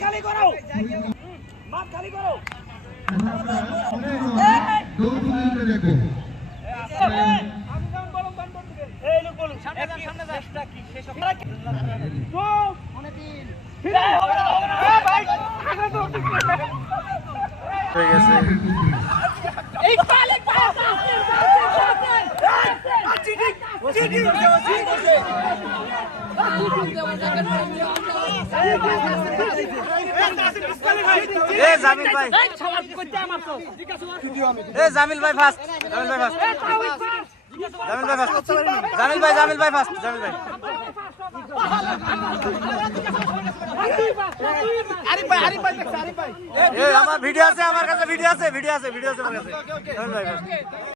খালি করো মাঠ খালি করো হয়ে গেছে এ জামিল ভাই এ জামিল ভাই ফার্স্ট জামিল ভাই ফার্স্ট জামিল ভাই ফার্স্ট জামিল ভাই জামিল ভাই ফার্স্ট জামিল ভাই এ আমার ভিডিও আছে আমার কাছে ভিডিও আছে ভিডিও আছে ভিডিও আছে আমার কাছে জামিল ভাই first।